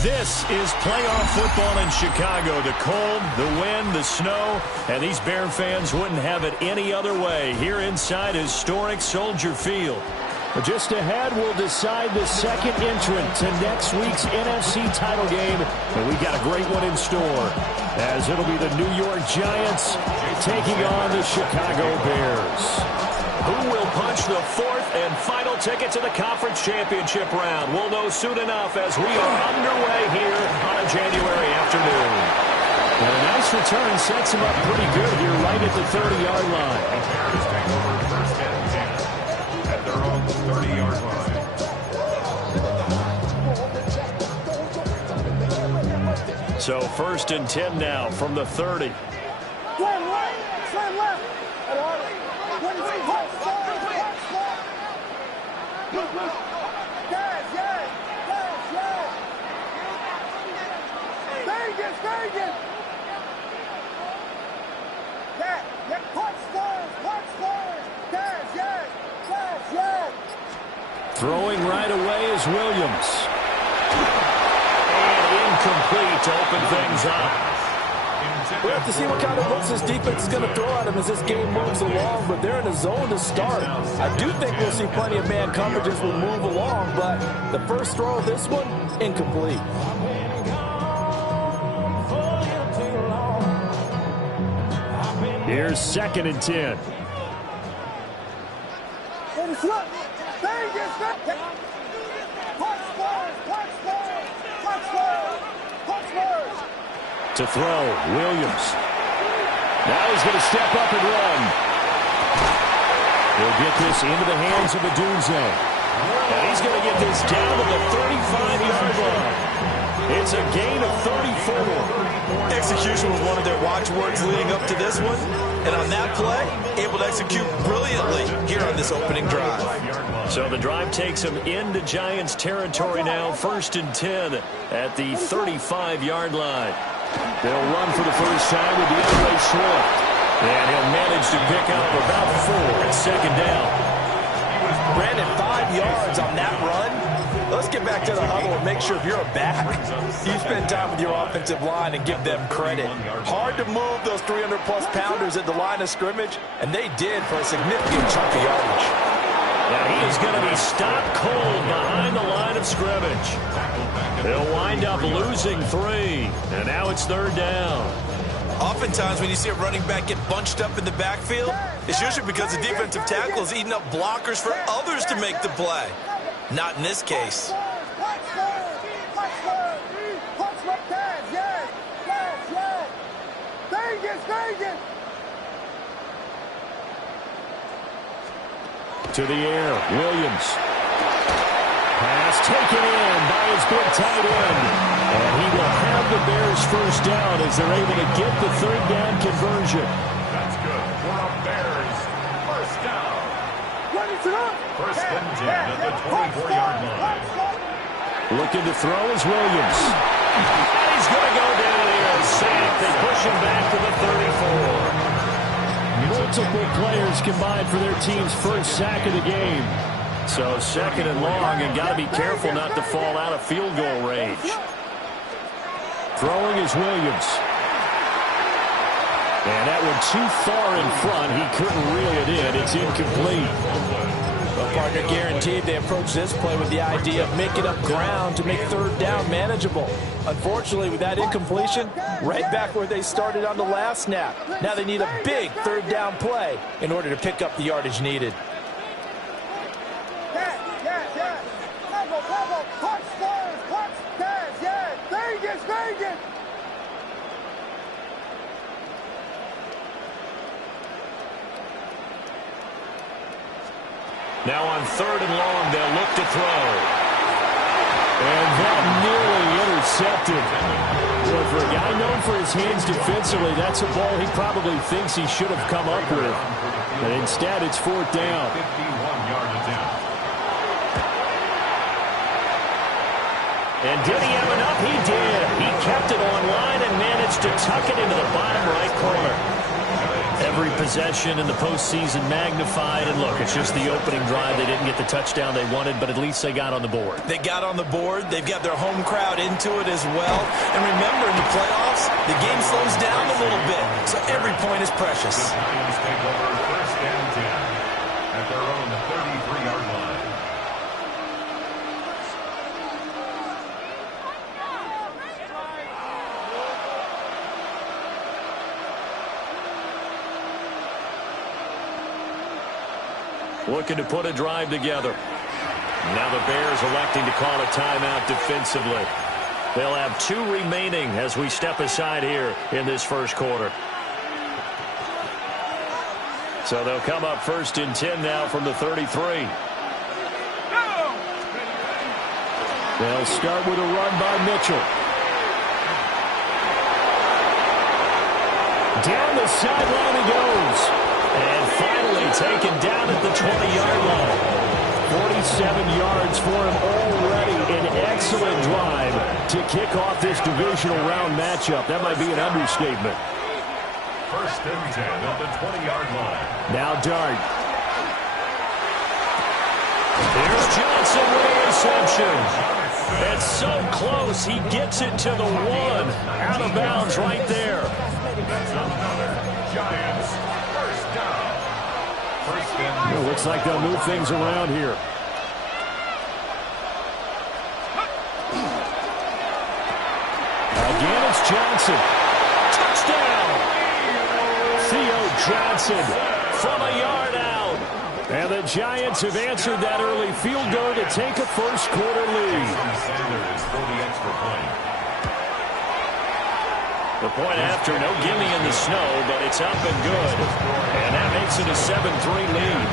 This is playoff football in Chicago. The cold, the wind, the snow, and these Bear fans wouldn't have it any other way here inside historic Soldier Field. Just ahead, we'll decide the second entrant to next week's NFC title game, and we got a great one in store, as it'll be the New York Giants taking on the Chicago Bears. Who will punch the fourth and final ticket to the conference championship round? We'll know soon enough as we are underway here on a January afternoon. And a nice return sets him up pretty good here right at the 30-yard line. Bears take over first and 10 at their own 30-yard line. So first and 10 now from the 30. Slam left. Vegas. Throwing right away is Williams. And incomplete to open things up. We'll have to see what kind of looks this defense is going to throw at him as this game moves along, but they're in a zone to start. I do think we'll see plenty of man coverage as we move along, but the first throw of this one, incomplete. Here's second and 10. To throw, Williams. Now he's going to step up and run. He'll get this into the hands of the Dunze. And he's going to get this down to the 35-yard line. It's a gain of 34. Execution was one of their watchwords leading up to this one. And on that play, able to execute brilliantly here on this opening drive. So the drive takes him into Giants territory now. First and 10 at the 35-yard line. They'll run for the first time with DeAndre Swift. And he'll manage to pick up about 4 at second down. Brandon, 5 yards on that run. Let's get back to the huddle and make sure if you're a back, you spend time with your offensive line and give them credit. Hard to move those 300-plus pounders at the line of scrimmage, and they did for a significant chunk of yardage. Now he is going to be stopped cold behind the line of scrimmage. They'll wind up losing 3, and now it's third down. Oftentimes when you see a running back get bunched up in the backfield, it's usually because the defensive tackle is eating up blockers for others to make the play. Not in this case. Vegas. To the air, Williams. Pass taken in by his big tight end. And he will have the Bears first down as they're able to get the third down conversion. That's good for the Bears. First down. First and 10 at the 24-yard line. Looking to throw is Williams. And he's going to go down here and sack. They push him back to the 34. Multiple players combined for their team's first sack of the game. So second and long, and got to be careful not to fall out of field goal range. Throwing is Williams. And that one too far in front. He couldn't reel it in. It's incomplete. Well, partner, guaranteed they approach this play with the idea of making up ground to make third down manageable. Unfortunately, with that incompletion, right back where they started on the last snap. Now they need a big third down play in order to pick up the yardage needed. Vegas. Now on third and long, they'll look to throw. And that nearly intercepted. Well, for a guy known for his hands defensively, that's a ball he probably thinks he should have come up with. But instead, it's fourth down. 51-yard attempt. And did he have enough? He did. He kept it on line and managed to tuck it into the bottom right corner. Every possession in the postseason magnified. And look, it's just the opening drive. They didn't get the touchdown they wanted, but at least they got on the board. They got on the board. They've got their home crowd into it as well. And remember, in the playoffs, the game slows down a little bit, so every point is precious. The Giants take over first and 10 at their own 33-yard line. Looking to put a drive together. Now the Bears electing to call a timeout defensively. They'll have 2 remaining as we step aside here in this first quarter. So they'll come up first and 10 now from the 33. They'll start with a run by Mitchell. Down the sideline he goes. And finally taken down at the 20-yard line. 47 yards for him already. An excellent drive to kick off this divisional round matchup. That might be an understatement. First and 10 at the 20-yard line. Now Dart. Here's Johnson with the reception. It's so close. He gets it to the 1. Out of bounds right there. Giants. First down. First and It looks like they'll move things around here. Again, it's Johnson. Touchdown! Theo Johnson from a yard out. And the Giants have answered that early field goal to take a first quarter lead. Sanders for the extra point. The point after, no gimme in the snow, but it's up and good. And that makes it a 7-3 lead.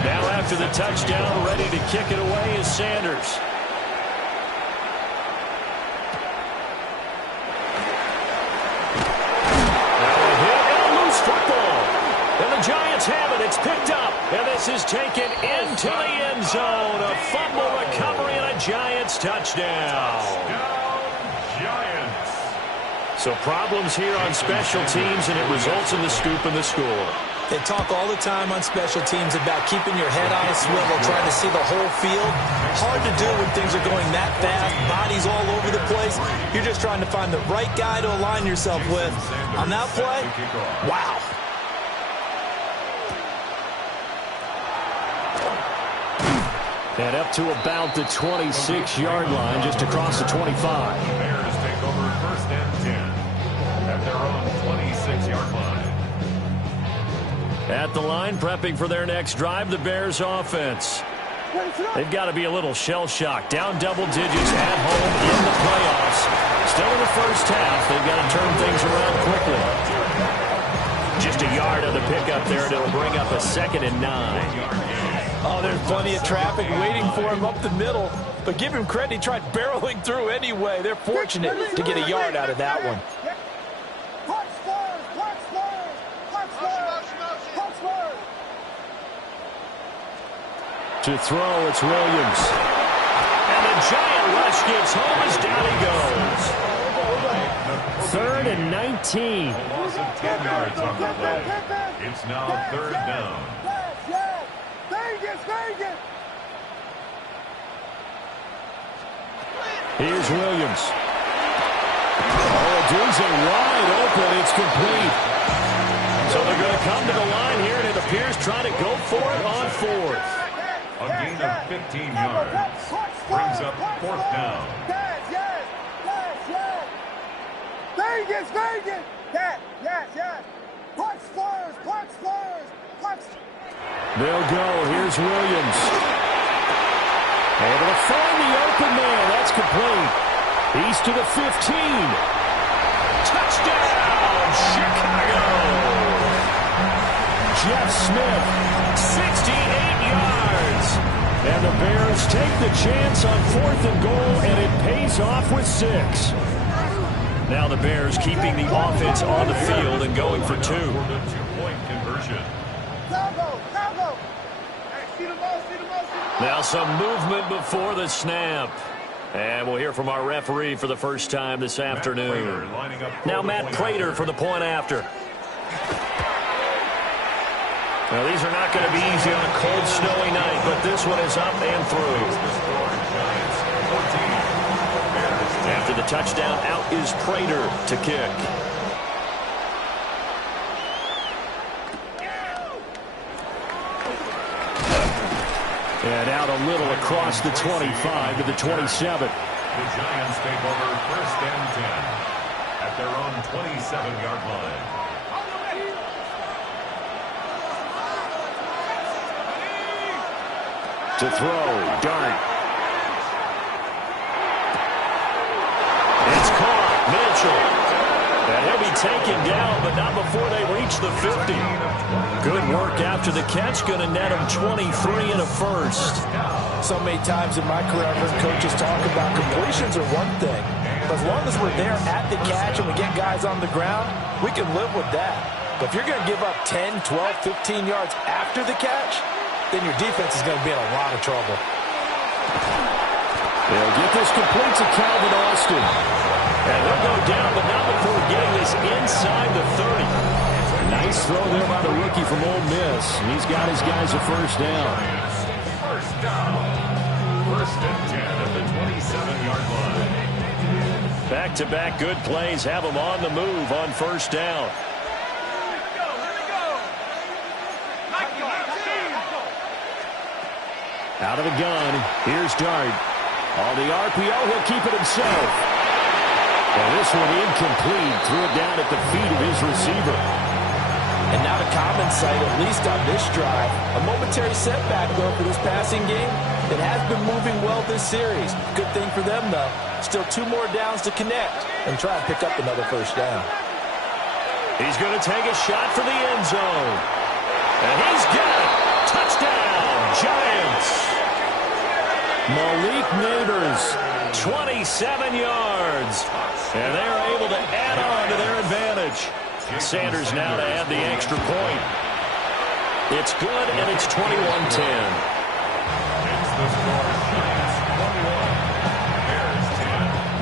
Now after the touchdown, ready to kick it away is Sanders. Now a hit and a loose football. And the Giants have it. It's picked up. And this is taken into the end zone. A fumble recovery and a Giants touchdown. Giants. So problems here on special teams, and it results in the scoop and the score. They talk all the time on special teams about keeping your head on a swivel, trying to see the whole field. Hard to do when things are going that fast, bodies all over the place. You're just trying to find the right guy to align yourself with. On that play, wow. And up to about the 26-yard line, just across the 25. Bears take over first and 10 at their own 26-yard line. At the line, prepping for their next drive, the Bears offense. They've got to be a little shell-shocked. Down double digits at home in the playoffs. Still in the first half. They've got to turn things around quickly. Just a yard on the pickup there, and it'll bring up a 2nd and 9. Oh, there's plenty of traffic waiting for him up the middle. But give him credit, he tried barreling through anyway. They're fortunate to get a yard out of that one. To throw, it's Williams. And the giant rush gets home as down he goes. 3rd and 19. A loss of 10 yards on the play. It's now 3rd down. Here's Williams. Oh, Dunze wide open. It's complete. So they're going to come to the line here, and it appears trying to go for it on 4th. A gain of 15 yards. Brings up 4th down. Vegas! Yes! Punch Spurs! They'll go. Here's Williams. Able to find the open man. That's complete. He's to the 15. Touchdown, Chicago! Jeff Smith, 68 yards. And the Bears Bears take the chance on 4th and goal, and it pays off with 6. Now the Bears keeping the offense on the field and going for 2. Two-point conversion. Now some movement before the snap. And we'll hear from our referee for the first time this afternoon. Now Matt Prater for the point after. Now these are not going to be easy on a cold, snowy night, but this one is up and through. After the touchdown, out is Prater to kick. And out a little across the 25 to the 27. The Giants take over 1st and 10 at their own 27-yard line. To throw, Dart. It's caught, Mitchell. And he'll be taken down, but not before they reach the 50. Good work after the catch, going to net him 23 and a first. So many times in my career, I've heard coaches talk about completions are one thing. But as long as we're there at the catch and we get guys on the ground, we can live with that. But if you're going to give up 10, 12, 15 yards after the catch, then your defense is going to be in a lot of trouble. They'll get this complete to Calvin Austin. And they'll go down, but not before getting this inside the 30. Nice throw there by the rookie from Ole Miss. He's got his guys a first down. First down. 1st and 10 at the 27-yard line. Back-to-back good plays have them on the move on first down. Out of the gun, here's Dart. On the RPO, he'll keep it himself. And this one incomplete. Threw it down at the feet of his receiver. And not a common sight, at least on this drive. A momentary setback, though, for this passing game. It has been moving well this series. Good thing for them, though. Still 2 more downs to connect and try and pick up another first down. He's going to take a shot for the end zone. And he's got it. Touchdown, Giants. Malik Neighbors, 27 yards. And they're able to add on to their advantage. Sanders now to add the extra point. It's good, and it's 21-10.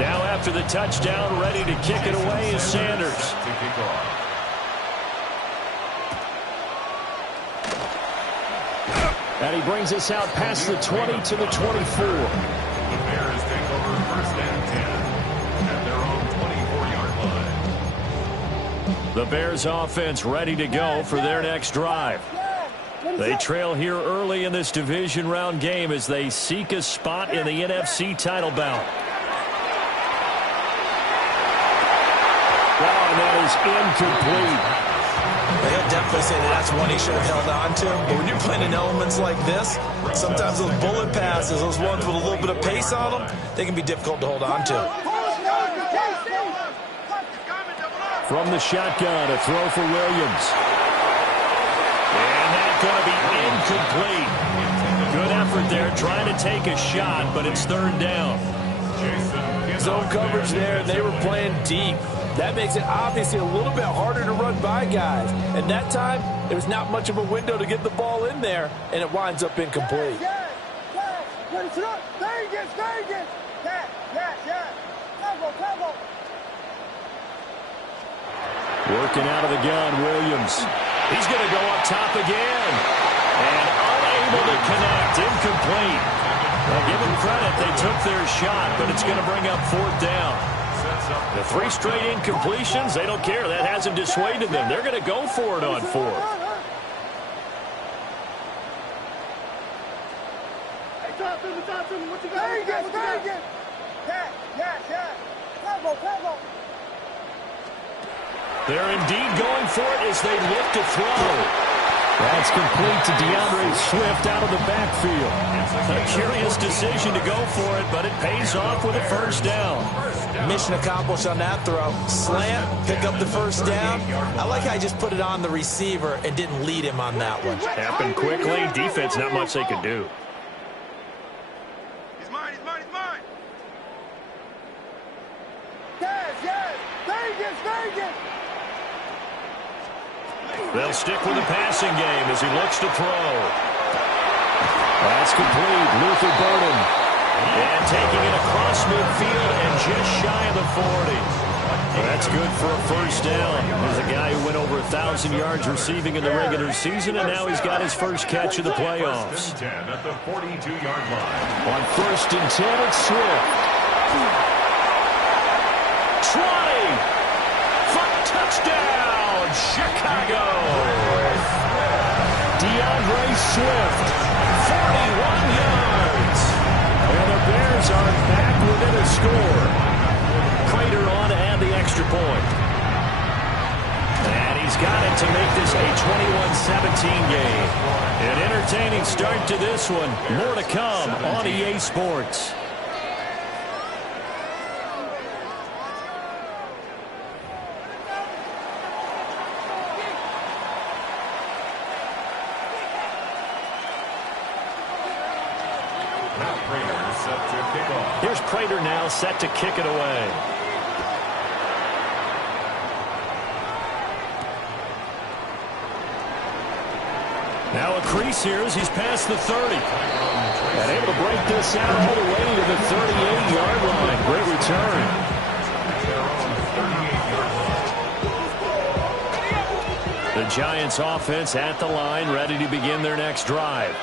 Now after the touchdown, ready to kick it away is Sanders. And he brings us out past the 20 to the 24. The Bears take over 1st and 10 at their own 24-yard line. The Bears offense ready to go for their next drive. They trail here early in this division round game as they seek a spot in the NFC title bout. Wow, and that is incomplete. They'll definitely say that that's one he should have held on to. But when you're playing in elements like this, sometimes those bullet passes, those ones with a little bit of pace on them, they can be difficult to hold on to. From the shotgun, a throw for Williams. And that's going to be incomplete. Good effort there, trying to take a shot, but it's 3rd down. Zone coverage there, and they were playing deep. That makes it obviously a little bit harder to run by guys. And that time, there was not much of a window to get the ball in there, and it winds up incomplete. Working out of the gun, Williams. He's going to go up top again. And unable to connect, incomplete. Well, give them credit, they took their shot, but it's going to bring up 4th down. The 3 straight incompletions, they don't care. That hasn't dissuaded them. They're going to go for it on 4th. They're indeed going for it as they look to throw. That's complete to DeAndre Swift out of the backfield. A curious decision to go for it, but it pays off with a first down. Mission accomplished on that throw. Slant, pick up the first down. I like how I just put it on the receiver and didn't lead him on that one. Happened quickly. Defense, not much they could do. They'll stick with the passing game as he looks to throw. That's complete. Luther Burden. And taking it across midfield and just shy of the 40. That's good for a first down. There's a guy who went over 1,000 yards receiving in the regular season, and now he's got his first catch of the playoffs. At the 42-yard line. On 1st and 10, it's Swift. Trotting for touchdown, Chicago. DeAndre Swift, 41 yards. And the Bears are back within a score. Prater on to add the extra point. And he's got it to make this a 21-17 game. An entertaining start to this one. More to come on EA Sports. Here's Prater now set to kick it away. Now a crease here as he's past the 30. And able to break this out all the way to the 38-yard line. Great return. The Giants offense at the line, ready to begin their next drive.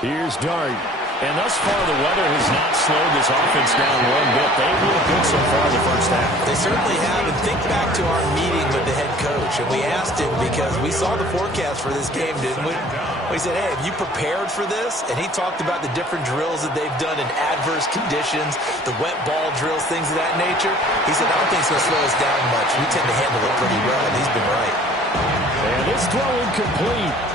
Here's Dart. And thus far, the weather has not slowed this offense down one bit. They've looked good so far in the first half. They certainly have. And think back to our meeting with the head coach. And we asked him because we saw the forecast for this game, didn't we? We said, hey, have you prepared for this? And he talked about the different drills that they've done in adverse conditions, the wet ball drills, things of that nature. He said, I don't think it's going to slow us down much. We tend to handle it pretty well. And he's been right. And this throw incomplete.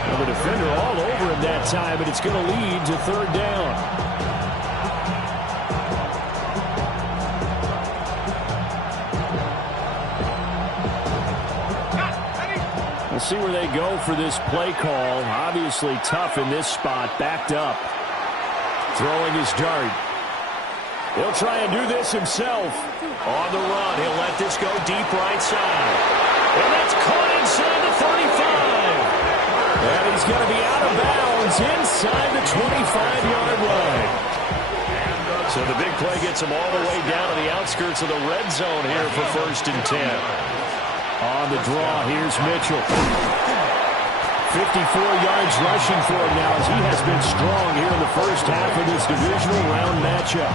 Well, the defender all over him that time, and it's going to lead to 3rd down. We'll see where they go for this play call. Obviously tough in this spot, backed up. Throwing his Dart. He'll try and do this himself. On the run, he'll let this go deep right side. And that's caught inside the 35. And he's going to be out of bounds inside the 25-yard line. So the big play gets him all the way down to the outskirts of the red zone here for 1st and 10. On the draw, here's Mitchell. 54 yards rushing for him now as he has been strong here in the first half of this divisional round matchup.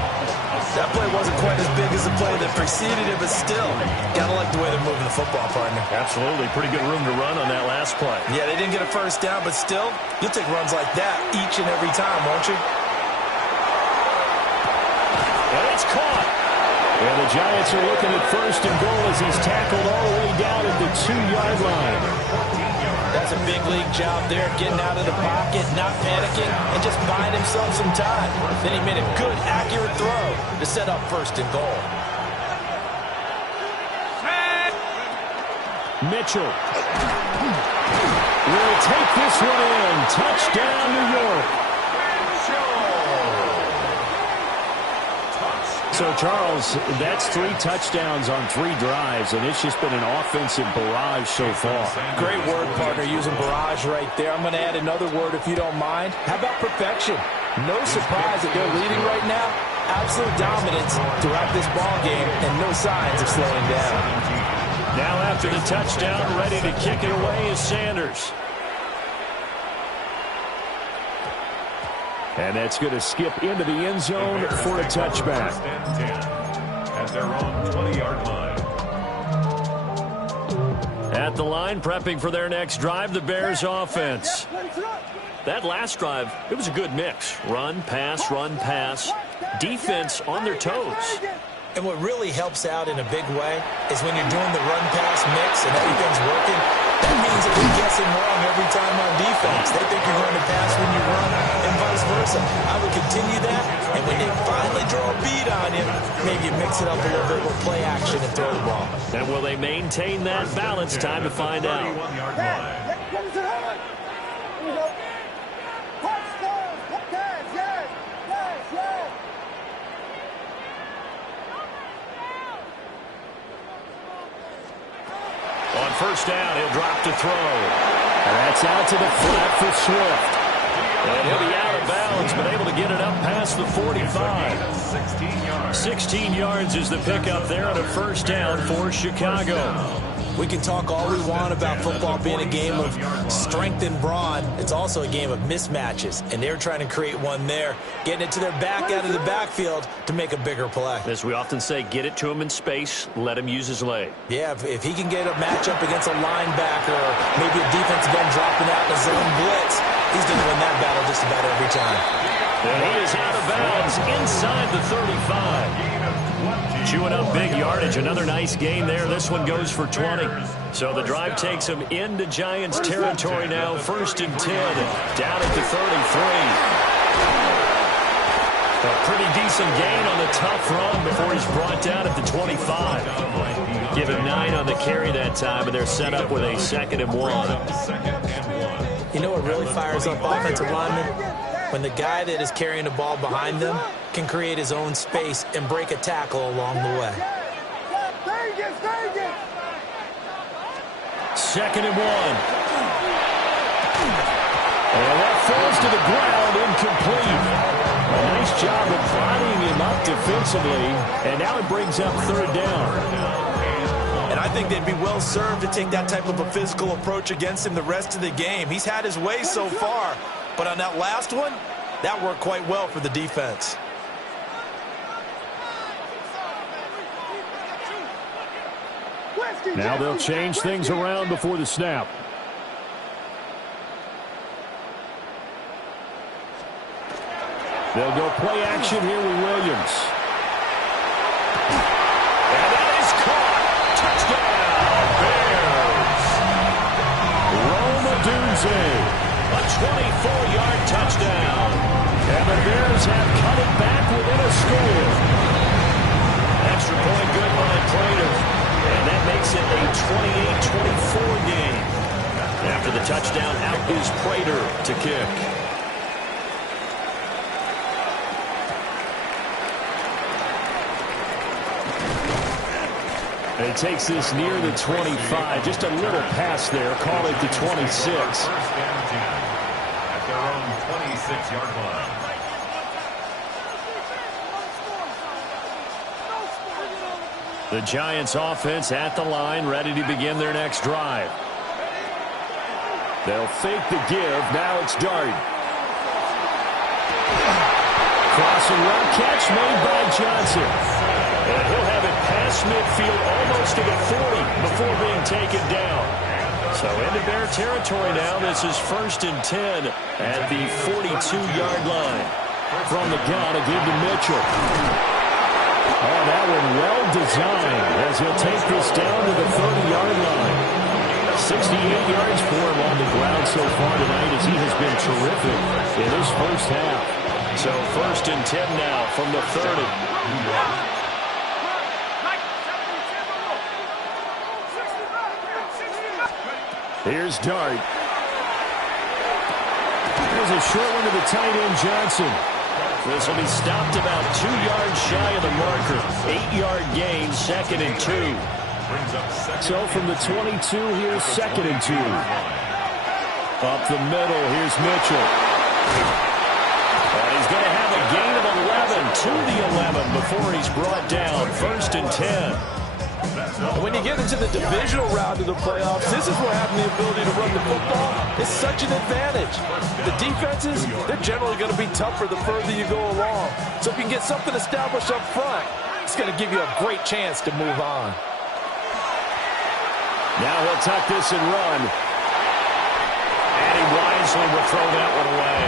That play wasn't quite as big as the play that preceded it, but still, gotta like the way they're moving the football, partner. Absolutely. Pretty good room to run on that last play. Yeah, they didn't get a first down, but still, you'll take runs like that each and every time, won't you? And it's caught. And the Giants are looking at 1st and goal as he's tackled all the way down at the 2-yard line. That's a big league job there, getting out of the pocket, not panicking, and just buying himself some time. Then he made a good, accurate throw to set up 1st and goal. Mitchell will take this one in. Touchdown, New York. So, Charles, that's 3 touchdowns on 3 drives, and it's just been an offensive barrage so far. Great word, partner, using barrage right there. I'm going to add another word if you don't mind. How about perfection? No surprise that they're leading right now. Absolute dominance throughout this ball game, and no signs of slowing down. Now after the touchdown, ready to kick it away is Sanders. And that's going to skip into the end zone for a touchback. At their own 20-yard line. At the line, prepping for their next drive, the Bears offense. That last drive, it was a good mix. Run, pass, defense on their toes. And what really helps out in a big way is when you're doing the run-pass mix and everything's working, that means that you're guessing wrong every time on defense. They think you're going to pass when you run and vice versa. I would continue that, and when they finally draw a beat on you, maybe you mix it up a little bit with play action and throw the ball. And will they maintain that balance? Time to find out. On first down. He'll drop to throw. And that's out to the flat for Swift. And he'll be out of bounds, but able to get it up past the 45. 16 yards is the pickup there on a first down for Chicago. We can talk all we want about football being a game of strength and brawn. It's also a game of mismatches, and they're trying to create one there, getting it to their back out of the backfield to make a bigger play. As we often say, get it to him in space, let him use his leg. Yeah, if he can get a matchup against a linebacker or maybe a defensive end dropping out in a zone blitz, he's going to win that battle just about every time. And he is out of bounds inside the 35. Chewing up big yardage. Another nice gain there. This one goes for 20. So the drive takes him into Giants territory now. 1st and 10. Down at the 33. A pretty decent gain on the tough run before he's brought down at the 25. Give him 9 on the carry that time, and they're set up with a 2nd and 1. You know what really fires up offensive linemen? When the guy that is carrying the ball behind them can create his own space and break a tackle along the way. 2nd and 1. And that falls to the ground, incomplete. A nice job of bodying him up defensively, and now it brings up 3rd down. And I think they'd be well served to take that type of a physical approach against him the rest of the game. He's had his way so far, but on that last one, that worked quite well for the defense. Now they'll change things around before the snap. They'll go play action here with Williams. And that is caught. Touchdown, Bears. Rome Odunze. A 24-yard touchdown. And the Bears have cut it back within a score. Extra point good by Prater. And that makes it a 28-24 game. After the touchdown, out is Prater to kick. And he takes this near the 25. Just a little pass there. Call it the 26. First and 10 at their own 26-yard line. The Giants offense at the line, ready to begin their next drive. They'll fake the give. Now it's Dart. Crossing route catch made by Johnson. And he'll have it past midfield almost to the 40 before being taken down. So into Bear territory now. This is 1st and 10 at the 42-yard line. From the gun, a give to Mitchell. Oh, that one well designed as he'll take this down to the 30-yard line. 68 yards for him on the ground so far tonight as he has been terrific in his first half. So 1st and 10 now from the 30. Here's Dart. There's a short one to the tight end, Johnson. This will be stopped about 2 yards shy of the marker. 8-yard gain, 2nd and 2. So from the 22, here's 2nd and 2. Up the middle, here's Mitchell. And he's going to have a gain of 11 to the 11 before he's brought down. 1st and 10. And when you get into the divisional round of the playoffs, this is where having the ability to run the football is such an advantage. The defenses, they're generally going to be tougher the further you go along. So if you can get something established up front, it's going to give you a great chance to move on. Now he'll tuck this and run. And he wisely will throw that one away.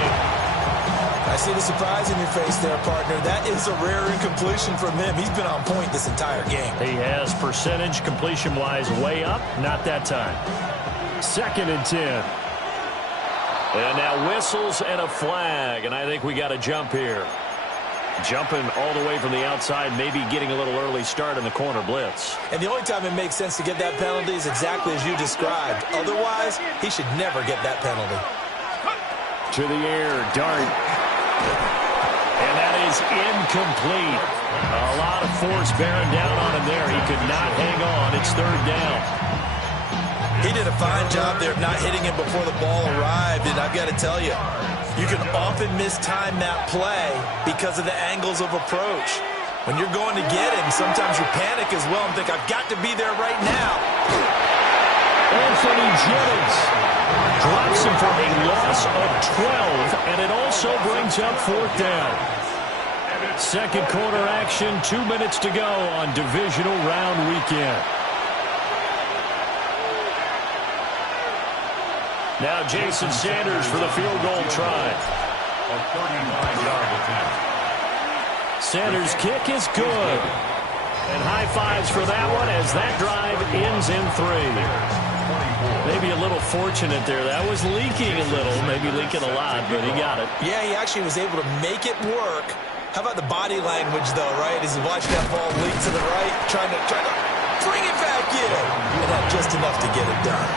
I see the surprise in your face there, partner. That is a rare incompletion from him. He's been on point this entire game. He has percentage completion-wise way up. Not that time. 2nd and 10. And now whistles and a flag. And I think we got a jump here. Jumping all the way from the outside, maybe getting a little early start in the corner blitz. And the only time it makes sense to get that penalty is exactly as you described. Otherwise, he should never get that penalty. To the air, Dart. And that is incomplete. A lot of force bearing down on him there. He could not hang on. It's 3rd down. He did a fine job there of not hitting him before the ball arrived, and I've got to tell you, you can often mistime that play because of the angles of approach. When you're going to get him, sometimes you panic as well and think, I've got to be there right now. Anthony Jennings drops him for a loss of 12, and it also brings up 4th down. Second quarter action, 2 minutes to go on divisional round weekend. Now Jason Sanders for the field goal try. A 39-yard attempt. Sanders' kick is good. And high fives for that one as that drive ends in 3. Maybe a little fortunate there. That was leaking a little, maybe leaking a lot, but he got it. Yeah, he actually was able to make it work. How about the body language, though, right? As he watched that ball leak to the right, trying to bring it back in. And not just enough to get it done.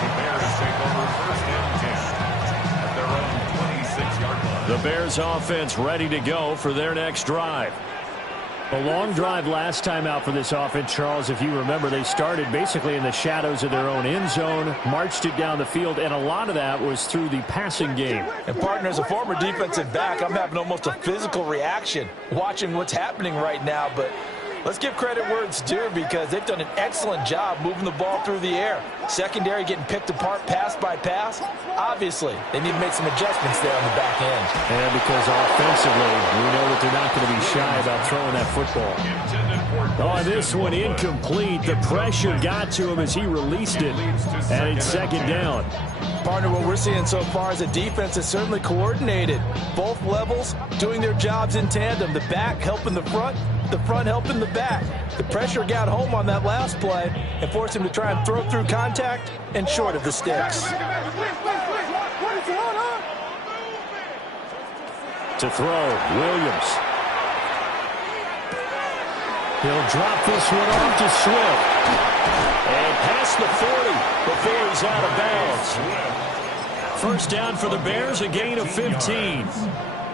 The Bears take over 1st and 10 at their own 26-yard line. The Bears offense ready to go for their next drive. A long drive last time out for this offense, Charles. If you remember, they started basically in the shadows of their own end zone, marched it down the field, and a lot of that was through the passing game. And, partner, as a former defensive back, I'm having almost a physical reaction watching what's happening right now. But let's give credit where it's due because they've done an excellent job moving the ball through the air. Secondary getting picked apart pass by pass. Obviously, they need to make some adjustments there on the back end. And because offensively, we know that they're not going to be shy about throwing that football. Oh, this one incomplete. The pressure got to him as he released it, and it's 2nd down. Partner, what we're seeing so far is a defense that's certainly coordinated. Both levels doing their jobs in tandem. The back helping the front helping the back. The pressure got home on that last play and forced him to try and throw through contact and short of the sticks. To throw, Williams. He'll drop this one off to Swift. And past the 40 before he's out of bounds. 1st down for the Bears, a gain of 15.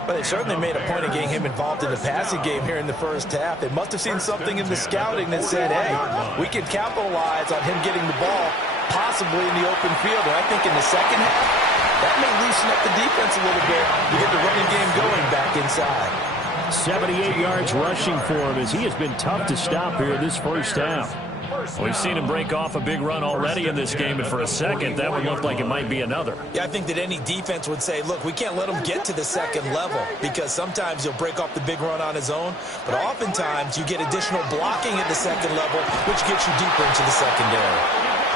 Well, they certainly made a point of getting him involved in the passing game here in the first half. They must have seen something in the scouting that said, hey, we can capitalize on him getting the ball possibly in the open field. And I think in the second half, that may loosen up the defense a little bit to get the running game going back inside. 78 yards rushing for him as he has been tough to stop here this first half. We've seen him break off a big run already in this game, and for a second, that would look like it might be another. Yeah, I think that any defense would say, look, we can't let him get to the second level because sometimes he'll break off the big run on his own, but oftentimes you get additional blocking at the second level, which gets you deeper into the secondary.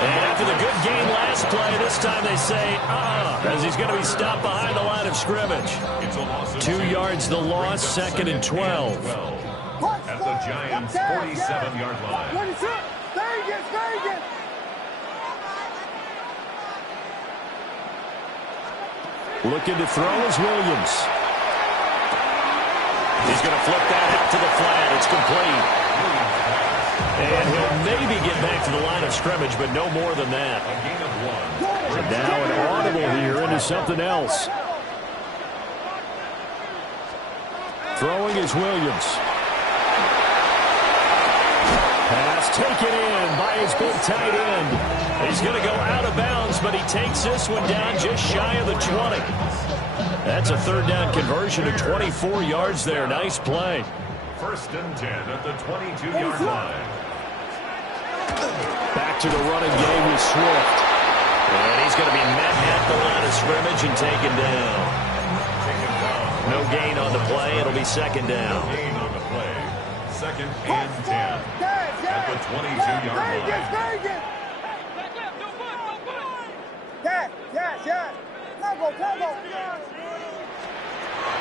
And after the good game last play, this time they say, as he's going to be stopped behind the line of scrimmage. 2 yards the loss, 2nd and 12. At the Giants' 47-yard line. Vegas! Looking to throw is Williams. He's going to flip that out to the flat. It's complete. And he'll maybe get back to the line of scrimmage, but no more than that. And now an audible here into something else. Throwing is Williams. Pass taken in by his big tight end. He's going to go out of bounds, but he takes this one down just shy of the 20. That's a 3rd down conversion of 24 yards there. Nice play. 1st and 10 at the 22-yard line. Back to the running game with Swift. And he's going to be met at the line of scrimmage and taken down. No gain on the play. It'll be 2nd down. No gain on the play. 2nd and 10 at the 22-yard line. Yes. Tempo.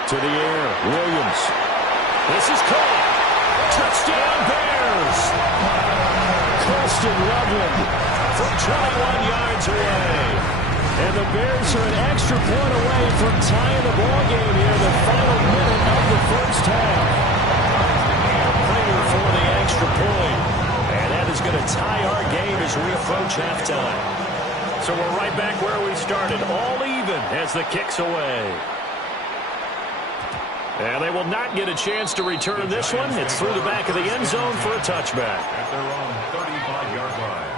To the air, Williams. This is caught. Touchdown, Bears. Colston Loveland from 21 yards away. And the Bears are an extra point away from tying the ball game here in the final minute of the first half. Prayer for the extra point. And that is going to tie our game as we approach halftime. So we're right back where we started, all even as the kick's away. And they will not get a chance to return this one. It's through the back of the end zone for a touchback. At their own 35-yard line.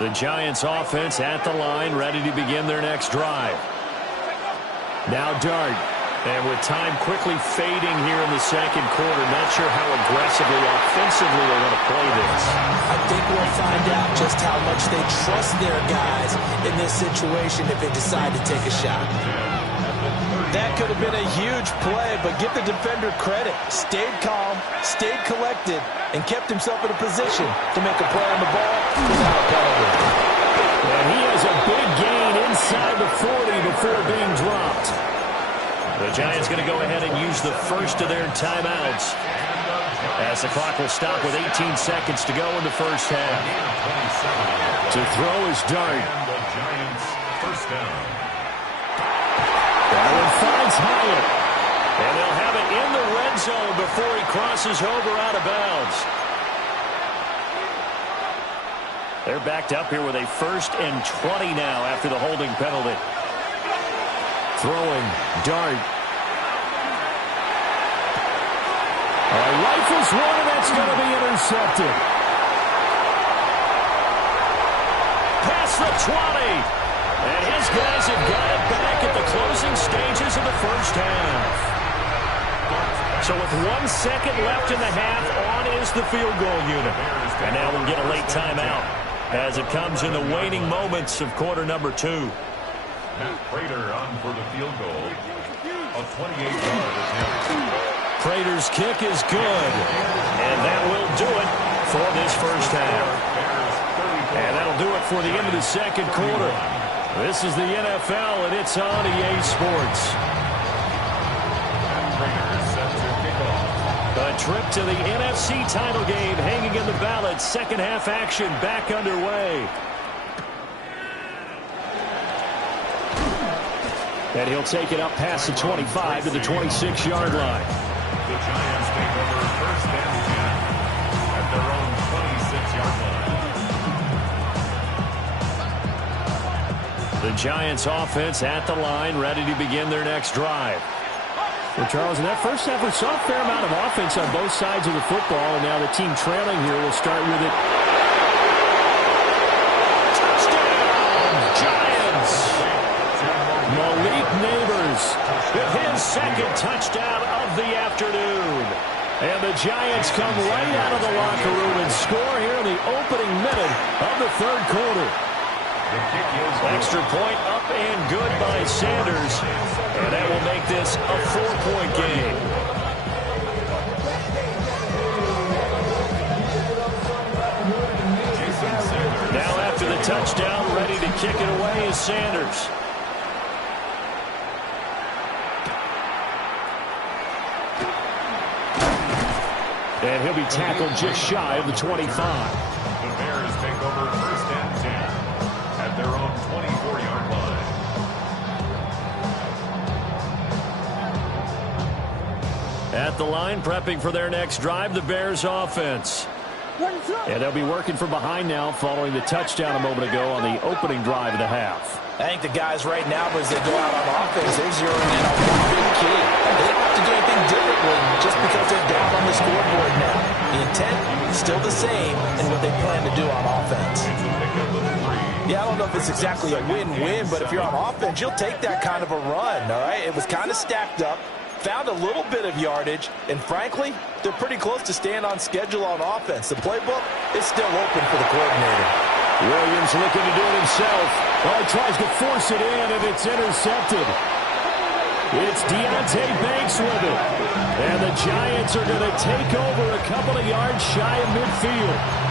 The Giants offense at the line, ready to begin their next drive. Now Dart. And with time quickly fading here in the second quarter, not sure how aggressively, offensively they're going to play this. I think we'll find out just how much they trust their guys in this situation if they decide to take a shot. That could have been a huge play, but give the defender credit. Stayed calm, stayed collected, and kept himself in a position to make a play on the ball without a penalty. And he has a big gain inside the 40 before being dropped. The Giants going to go ahead and use the first of their timeouts as the clock will stop with 18 seconds to go in the first half. To throw is Dart. That one finds Hyatt. And they'll have it in the red zone before he crosses over out of bounds. They're backed up here with a 1st and 20 now after the holding penalty. Throwing, Dart. Rifles one, and that's going to be intercepted. Past the 20. And his guys have got it back at the closing stages of the first half. So with 1 second left in the half, on is the field goal unit. And now we'll get a late timeout as it comes in the waning moments of quarter number 2. Matt Prater on for the field goal. A 28-yard attempt. Prater's kick is good. And that will do it for this first half. And that'll do it for the end of the second quarter. This is the NFL, and it's on EA Sports. A trip to the NFC title game hanging in the balance. Second half action back underway. And he'll take it up past the 25 to the 26-yard line. The Giants take over 1st and 10 at their own 26-yard line. The Giants offense at the line, ready to begin their next drive. Well, Charles, in that first half, we saw a fair amount of offense on both sides of the football, and now the team trailing here will start with it. Touchdown, Giants! Malik Neighbors with his second touchdown of the afternoon. And the Giants come right out of the locker room and score here in the opening minute of the third quarter. Extra point up and good by Sanders. And that will make this a 4-point game. Now after the touchdown, ready to kick it away is Sanders. And he'll be tackled just shy of the 25. The Bears take over 1st and 10 at their own 24-yard line. At the line, prepping for their next drive, the Bears offense. And they'll be working from behind now following the touchdown a moment ago on the opening drive of the half. I think the guys right now, as they go out on offense, they're zeroing in on one big key. They don't have to do anything differently just because they're down on the scoreboard now. The intent is still the same in what they plan to do on offense. Yeah, I don't know if it's exactly a win-win, but if you're on offense, you'll take that kind of a run, all right? It was kind of stacked up, found a little bit of yardage, and frankly, they're pretty close to staying on schedule on offense. The playbook is still open for the coordinator. Williams looking to do it himself. Oh, he tries to force it in, and it's intercepted. It's Deontay Banks with it. And the Giants are going to take over a couple of yards shy of midfield.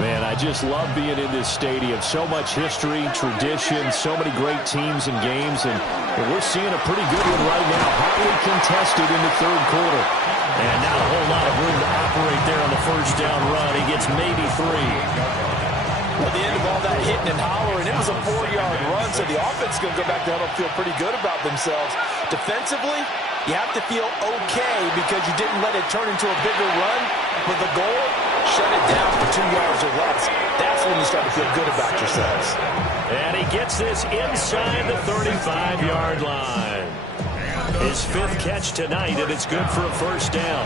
Man, I just love being in this stadium. So much history, tradition, so many great teams and games, and we're seeing a pretty good one right now. Highly contested in the third quarter. And not a whole lot of room to operate there on the first down run. He gets maybe 3. Well, the end of all that hitting and hollering, it was a 4-yard run, so the offense is going to go back to huddle and feel pretty good about themselves. Defensively, you have to feel okay because you didn't let it turn into a bigger run, but the goal, shut it down for 2 yards or less. That's when you start to feel good about yourselves. And he gets this inside the 35-yard line. His 5th catch tonight, and it's good for a first down.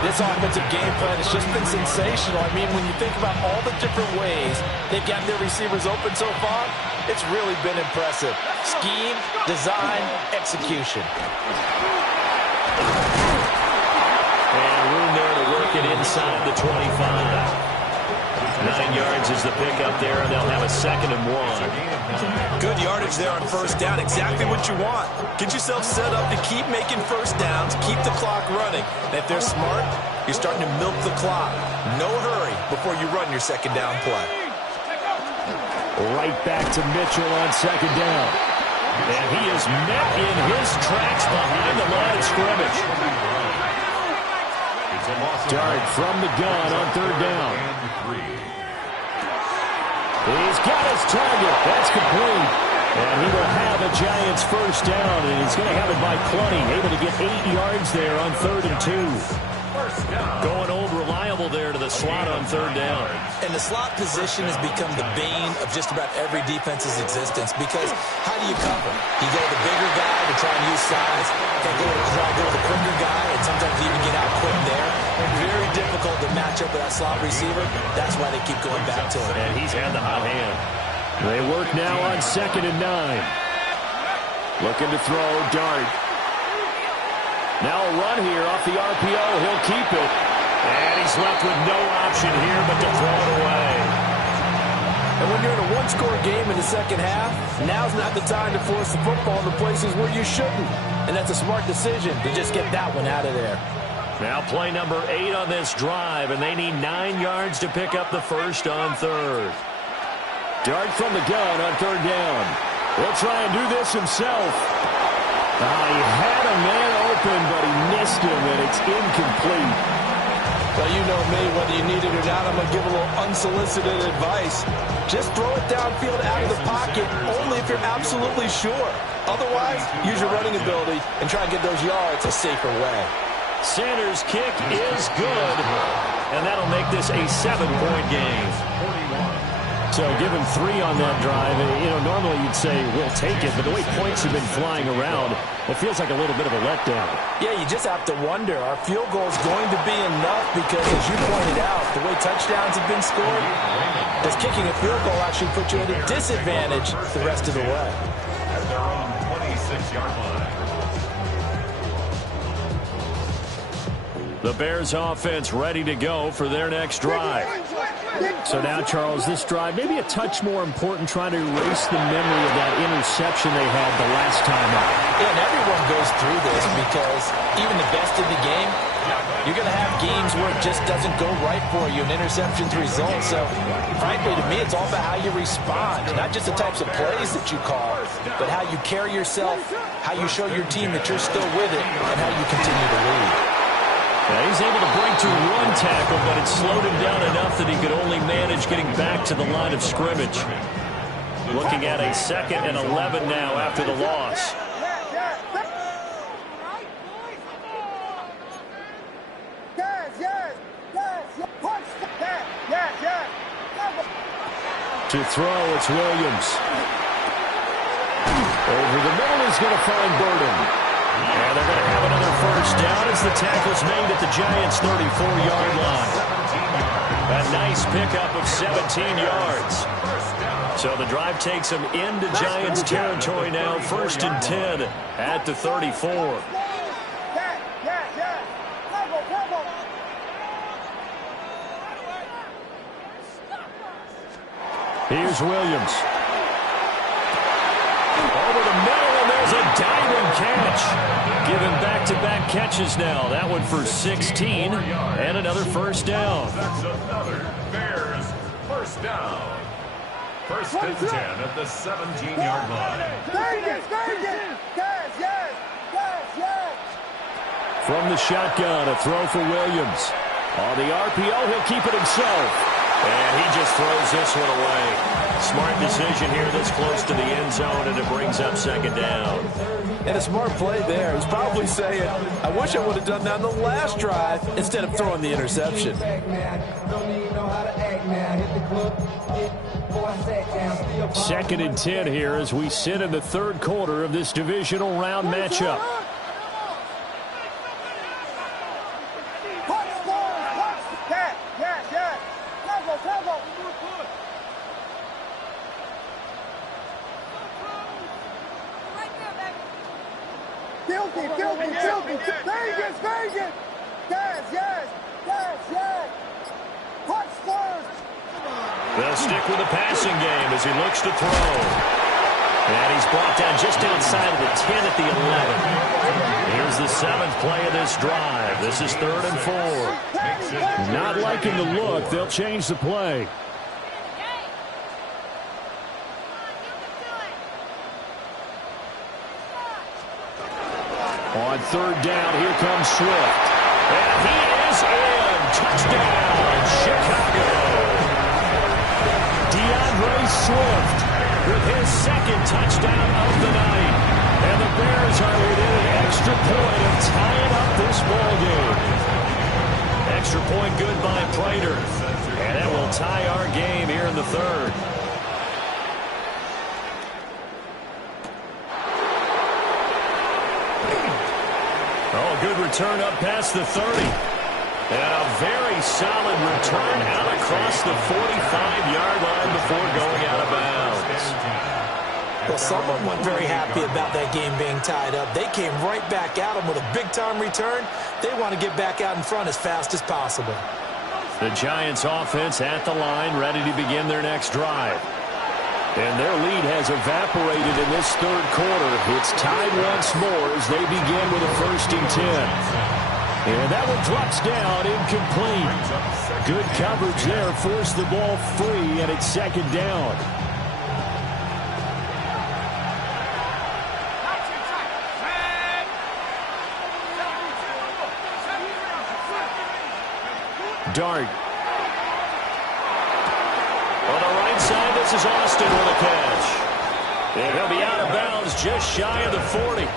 This offensive game plan has just been sensational. I mean, when you think about all the different ways they've gotten their receivers open so far, it's really been impressive. Scheme, design, execution. And room there to work it inside the 25. 9 yards is the pickup there, and they'll have a 2nd and 1. Good yardage there on first down. Exactly what you want. Get yourself set up to keep making first downs, keep the clock running. And if they're smart, you're starting to milk the clock. No hurry before you run your 2nd down play. Right back to Mitchell on 2nd down. And he is met in his tracks behind the line of scrimmage. Dart from the gun on 3rd down. He's got his target. That's complete. And he will have a Giants first down, and he's going to have it by plenty. Able to get 8 yards there on 3rd and 2. Going old reliable there to the slot on 3rd down. And the slot position has become the bane of just about every defense's existence, because how do you cover? You go to the bigger guy to try and use size. Try to go to the quicker guy and sometimes even get out quick there. Very difficult to match up with that slot receiver. That's why they keep going back to him. And he's had the hot hand. They work now on 2nd and 9. Looking to throw, Dart. Now a run here off the RPO. He'll keep it. And he's left with no option here but to throw it away. And when you're in a one-score game in the second half, now's not the time to force the football in the places where you shouldn't. And that's a smart decision to just get that one out of there. Now play number 8 on this drive, and they need 9 yards to pick up the first on 3rd. Dart from the gun on 3rd down. He'll try and do this himself. He had a man open, but he missed him, and it's incomplete. Well, you know me, whether you need it or not, I'm going to give a little unsolicited advice. Just throw it downfield out of the pocket, only if you're absolutely sure. Otherwise, use your running ability and try and get those yards a safer way. Sanders' kick is good, and that'll make this a 7-point game. So give him 3 on that drive. You know, normally you'd say we'll take it, but the way points have been flying around, it feels like a little bit of a letdown. Yeah, you just have to wonder, are field goals going to be enough? Because as you pointed out, the way touchdowns have been scored, does kicking a field goal actually put you at a disadvantage the rest of the way? At their own 26-yard line. The Bears offense ready to go for their next drive. So now, Charles, this drive maybe a touch more important, trying to erase the memory of that interception they had the last time out. Yeah, and everyone goes through this because even the best in the game, you're going to have games where it just doesn't go right for you, and interceptions result. So, frankly, to me, it's all about how you respond, not just the types of plays that you call, but how you carry yourself, how you show your team that you're still with it, and how you continue to lead. He's able to break to one tackle, but it slowed him down enough that he could only manage getting back to the line of scrimmage. Looking at a 2nd and 11 now after the loss. To throw, it's Williams. Over the middle is going to find Burden. And they're going to have another first down as the tackle's made at the Giants' 34-yard line. A nice pickup of 17 yards. So the drive takes them into Giants territory now, 1st and 10 at the 34. Here's Williams. Over the middle, and there's a diving catch. Given back-to-back catches now. That one for 16, and another first down. That's another Bears first down. 1st and 10 at the 17-yard line. From the shotgun, a throw for Williams. On the RPO, he'll keep it himself. And he just throws this one away. Smart decision here this close to the end zone, and it brings up 2nd down. And a smart play there. He's probably saying, I wish I would have done that on the last drive instead of throwing the interception. 2nd and 10 here as we sit in the 3rd quarter of this divisional round matchup. Filthy. Vegas. Yes. Punch first. They'll stick with the passing game as he looks to throw. And he's brought down just outside of the 10 at the 11. Here's the 7th play of this drive. This is 3rd and 4. Not liking the look. They'll change the play. On 3rd down, here comes Swift. And he is in. Touchdown, Chicago. DeAndre Swift with his 2nd touchdown of the night. And the Bears are within an extra point of tying up this ball game. Extra point good by Prater. And that will tie our game here in the 3rd. Oh, good return up past the 30. And a very solid return out across the 45-yard line before going out of bounds. Well, someone wasn't very happy about that game being tied up. They came right back at him with a big-time return. They want to get back out in front as fast as possible. The Giants offense at the line, ready to begin their next drive. And their lead has evaporated in this 3rd quarter. It's tied once more as they begin with a 1st and 10. And that one drops down, incomplete. Good coverage there, forced the ball free, and it's 2nd down. Dart. On the right side, this is Austin with a catch. And he'll be out of bounds just shy of the 40.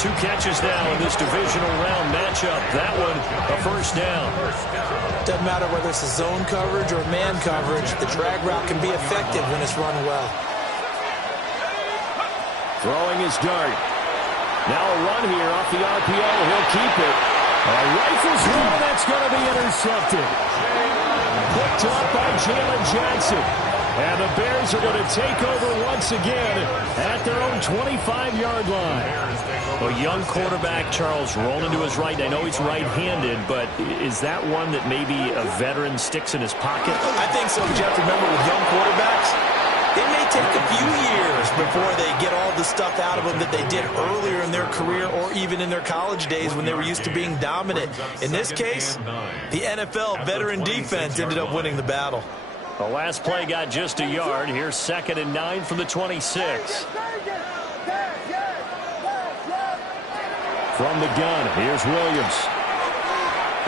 2 catches now in this divisional round matchup. That one, a 1st down. Doesn't matter whether it's a zone coverage or man coverage. The drag route can be effective when it's run well. Throwing his Dart. Now a run here off the RPO. He'll keep it. Rifles one, that's going to be intercepted. Picked up by Jalen Johnson. And the Bears are going to take over once again at their own 25-yard line. A young quarterback, Charles, rolling to his right. I know he's right-handed, but is that one that maybe a veteran sticks in his pocket? I think so, Jeff. Remember, with young quarterbacks, it may take a few years before they get all the stuff out of them that they did earlier in their career or even in their college days when they were used to being dominant. In this case, the NFL veteran defense ended up winning the battle. The last play got just a yard. Here's 2nd and 9 from the 26. From the gun, here's Williams.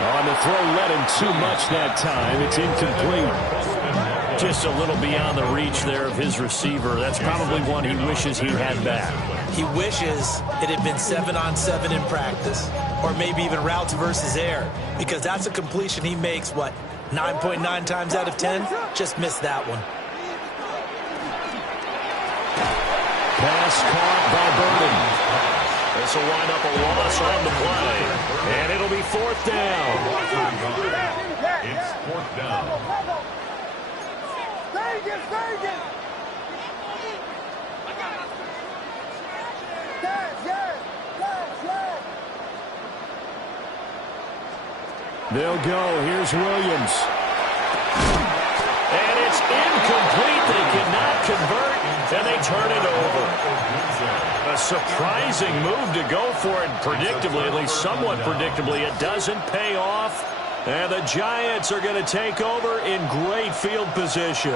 On the throw, led him too much that time. It's incomplete. Just a little beyond the reach there of his receiver. That's probably one he wishes he had back. He wishes it had been 7-on-7 in practice, or maybe even routes versus air, because that's a completion he makes, 9.9 times out of 10? Just missed that one. Pass caught by Burden. This will wind up a loss on the play. And it'll be 4th down. It's 4th down. Vegas. Yes. They'll go. Here's Williams. And it's incomplete. They cannot convert, and they turn it over. A surprising move to go for it predictably, at least somewhat predictably. It doesn't pay off, and the Giants are going to take over in great field position.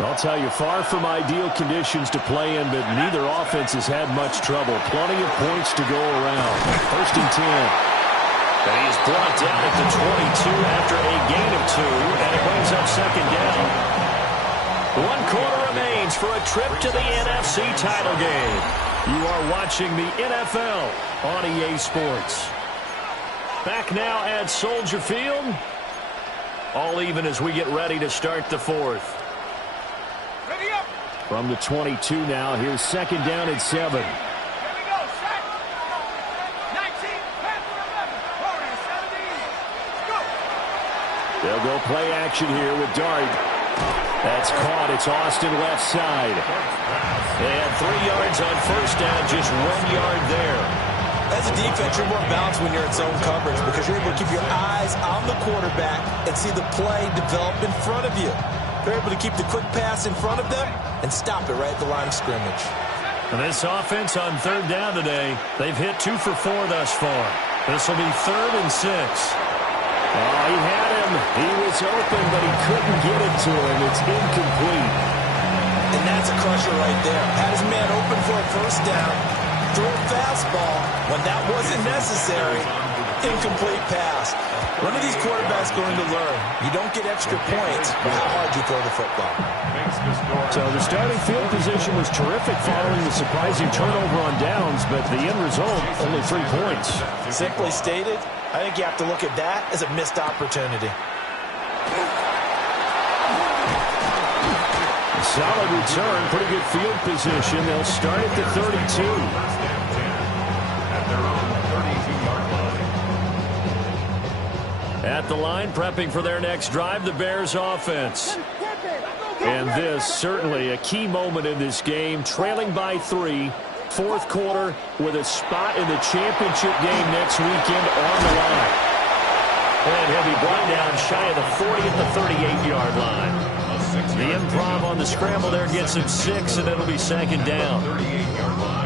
I'll tell you, far from ideal conditions to play in, but neither offense has had much trouble. Plenty of points to go around. 1st and 10. And he is brought down at the 22 after a gain of 2, and it brings up 2nd down. 1 quarter remains for a trip to the NFC title game. You are watching the NFL on EA Sports. Back now at Soldier Field. All even as we get ready to start the 4th. From the 22 now, here's 2nd down and 7. They'll go play action here with Dart. That's caught. It's Austin left side. They had 3 yards on first down, just 1 yard there. As a defense, you're more balanced when you're in zone coverage because you're able to keep your eyes on the quarterback and see the play develop in front of you. They're able to keep the quick pass in front of them and stop it right at the line of scrimmage. And this offense on third down today, they've hit 2 for 4 thus far. This will be 3rd and 6. Oh, he had him. He was open, but he couldn't get it to him. It's incomplete. And that's a crusher right there. Had his man open for a first down, throw a fastball when that wasn't necessary. Incomplete pass. One of these quarterbacks going to learn. You don't get extra points for how hard you throw the football. So the starting field position was terrific following the surprising turnover on downs, but the end result, only 3 points. Simply stated, I think you have to look at that as a missed opportunity. Solid return, pretty good field position. They'll start at the 32. At their own 32-yard line. At the line, prepping for their next drive, the Bears offense. And this, certainly a key moment in this game, trailing by 3, 4th quarter, with a spot in the championship game next weekend on the line. And he'll be brought down shy of the 40 at the 38-yard line. The improv on the scramble there gets him 6, and it'll be 2nd down.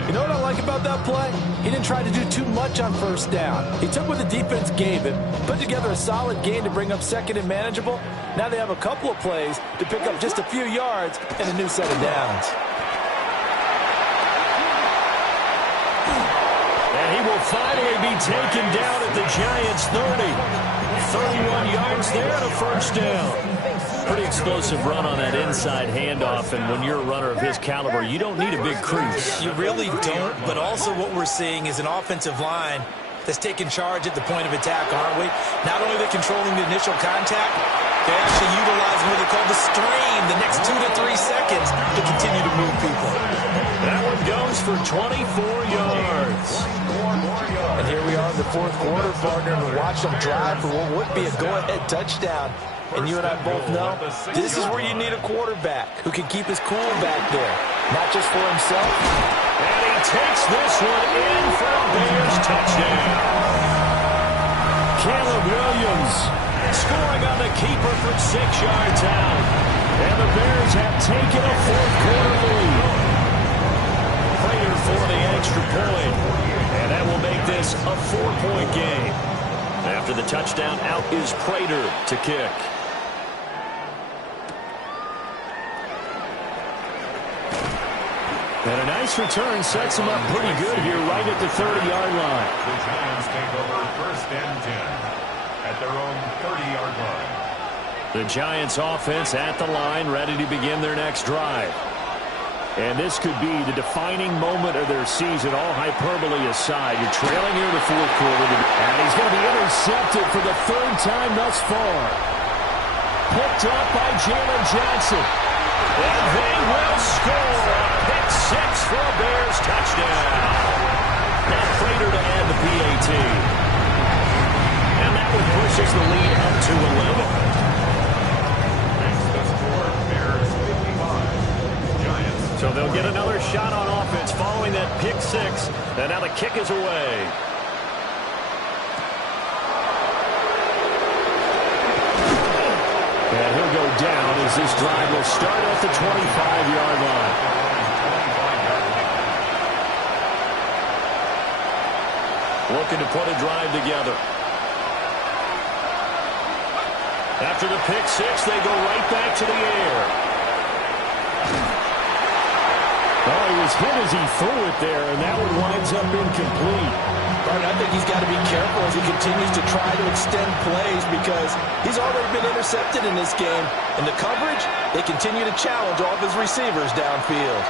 You know what I like about that play? He didn't try to do too much on first down. He took what the defense gave him, put together a solid gain to bring up 2nd and manageable. Now they have a couple of plays to pick up just a few yards and a new set of downs. And he will finally be taken down at the Giants' 30. 31 yards there and a first down. Pretty explosive run on that inside handoff, and when you're a runner of his caliber, you don't need a big crease. You really don't, but also what we're seeing is an offensive line that's taking charge at the point of attack, aren't we? Not only are they controlling the initial contact, they're actually utilizing what they call the stream, the next 2 to 3 seconds to continue to move people. That one goes for 24 yards. And here we are in the 4th quarter, partner, and watch them drive for what would be a go-ahead touchdown. And you and I both know this is where you need a quarterback who can keep his cool back there, not just for himself. And he takes this one in for a Bears touchdown. Caleb Williams Scoring on the keeper from 6 yards out. And the Bears have taken a 4th quarter lead. Prater for the extra point. And that will make this a 4-point game. After the touchdown, out is Prater to kick. And a nice return sets him up pretty good here right at the 30-yard line. The Giants take over 1st and 10 at their own 30-yard line. The Giants offense at the line, ready to begin their next drive. And this could be the defining moment of their season, all hyperbole aside. You're trailing here in the 4th quarter. And he's going to be intercepted for the 3rd time thus far. Picked up by Jalen Johnson. And they will score. Pick 6 for a Bears touchdown. Now Prater to add the PAT. And that one pushes the lead up to 11. Makes the score Bears 55. Giants. So they'll get another shot on offense following that pick 6. And now the kick is away. And he'll go down as this drive will start at the 25-yard line. Looking to put a drive together. After the pick 6, they go right back to the air. Oh, he was hit as he threw it there, and that one winds up incomplete. I think he's got to be careful as he continues to try to extend plays because he's already been intercepted in this game. In the coverage, they continue to challenge all of his receivers downfield.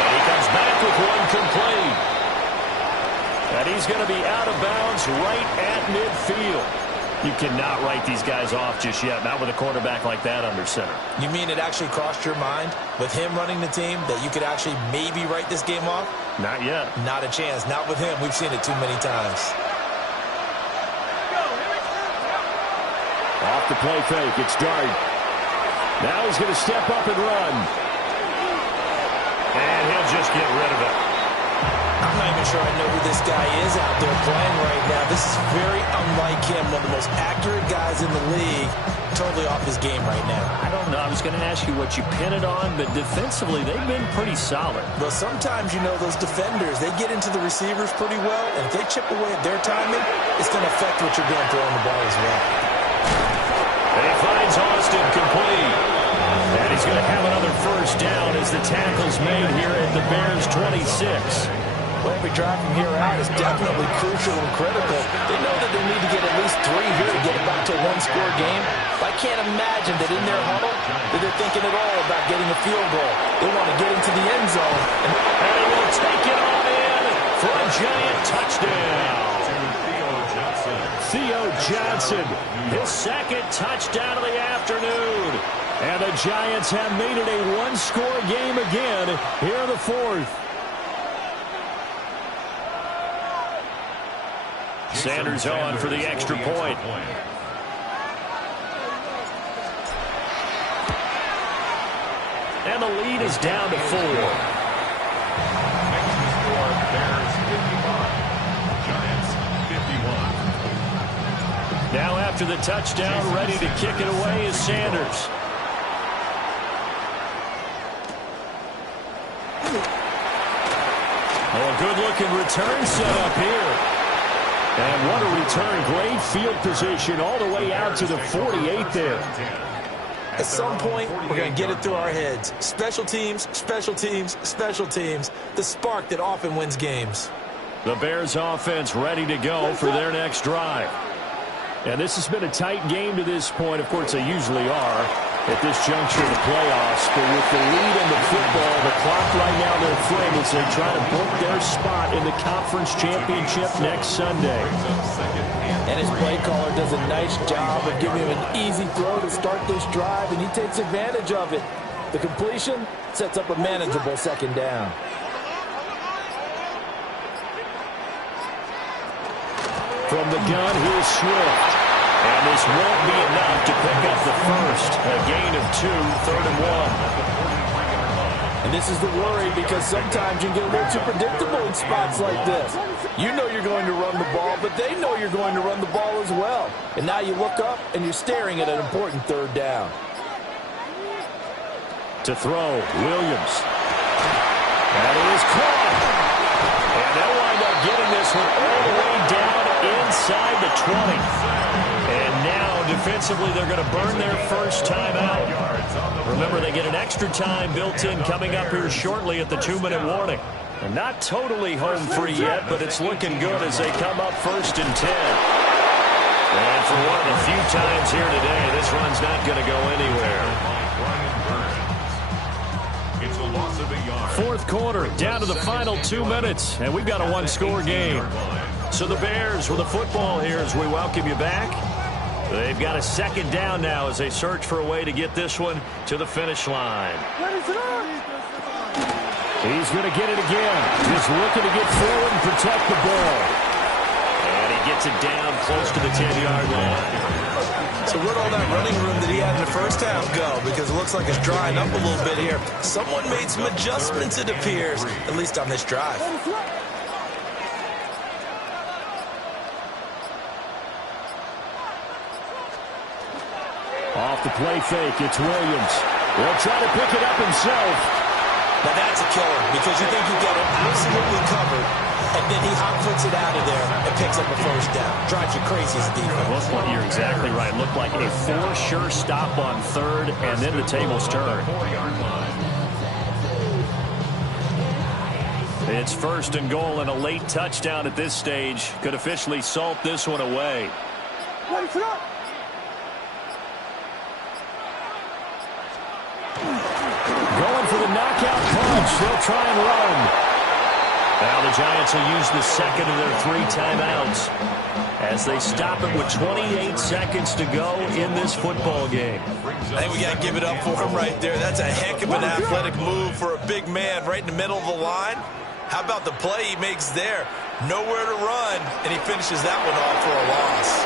And he comes back with one complete. And he's going to be out of bounds right at midfield. You cannot write these guys off just yet, not with a quarterback like that under center. You mean it actually crossed your mind with him running the team that you could actually maybe write this game off? Not yet. Not a chance. Not with him. We've seen it too many times. Off the play fake, it's Dart. Now he's going to step up and run. And he'll just get rid of it. I'm not even sure I know who this guy is out there playing right now. This is very unlike him, one of the most accurate guys in the league. Totally off his game right now. I don't know. I was going to ask you what you pin it on, but defensively, they've been pretty solid. Well, sometimes, you know, those defenders, they get into the receivers pretty well, and if they chip away at their timing, it's going to affect what you're doing throwing the ball as well. And he finds Austin complete. And he's going to have another first down as the tackle's made here at the Bears' 26. Well, every drive from here out is definitely crucial and critical. They know that they need to get at least 3 here to get it back to a one-score game. But I can't imagine that in their huddle that they're thinking at all about getting a field goal. They want to get into the end zone. And he will take it on in for a giant touchdown. Theo Johnson, his second touchdown of the afternoon. And the Giants have made it a one-score game again here in the fourth. Sanders on for the extra point. And the lead is down to 4. Bears 51. Giants 51. Now after the touchdown, ready to kick it away is Sanders. Oh, a good-looking return set up here. And what a return. Great field position all the way out to the 48 there. At some point, we're going to get it through our heads. Special teams, special teams, special teams. The spark that often wins games. The Bears offense ready to go for their next drive. And this has been a tight game to this point. Of course, they usually are at this juncture of the playoffs. But with the lead in the football, the clock right now their friend as they try to book their spot in the conference championship next Sunday. And his play caller does a nice job of giving him an easy throw to start this drive, and he takes advantage of it. The completion sets up a manageable second down. From the gun, here's Swift. And this won't be enough to pick up the first. A gain of 2, 3rd and 1. And this is the worry because sometimes you get a little too predictable in spots like this. You know you're going to run the ball, but they know you're going to run the ball as well. And now you look up and you're staring at an important 3rd down. To throw, Williams. That is caught. And they'll wind up getting this one all the way down inside the 20. And now, defensively, they're going to burn their first time out. Remember, they get an extra time built in coming up here shortly at the 2-minute warning. And not totally home free yet, but it's looking good as they come up 1st and 10. And for one of the few times here today, this run's not going to go anywhere. It's a loss of a yard. Fourth quarter, down to the final 2 minutes, and we've got a one-score game. So the Bears with the football here as we welcome you back. They've got a second down now as they search for a way to get this one to the finish line. He's going to get it again. Just looking to get forward and protect the ball. And he gets it down close to the 10-yard line. So where'd all that running room that he had in the first half go? Because it looks like it's drying up a little bit here. Someone made some adjustments, it appears, at least on this drive. Off the play fake, it's Williams. He'll try to pick it up himself. Now that's a killer because you think you get it absolutely covered, and then he hot-foots it out of there and picks up a first down. Drives you crazy as a defense. Well, you're exactly right. Looked like a 4-sure stop on 3rd, and then the tables turn. It's 1st and goal, and a late touchdown at this stage could officially salt this one away. Going for the knockout punch. They'll try and run. Now the Giants will use the second of their 3 timeouts as they stop it with 28 seconds to go in this football game. I think we got to give it up for him right there. That's a heck of an athletic move for a big man right in the middle of the line. How about the play he makes there? Nowhere to run, and he finishes that one off for a loss.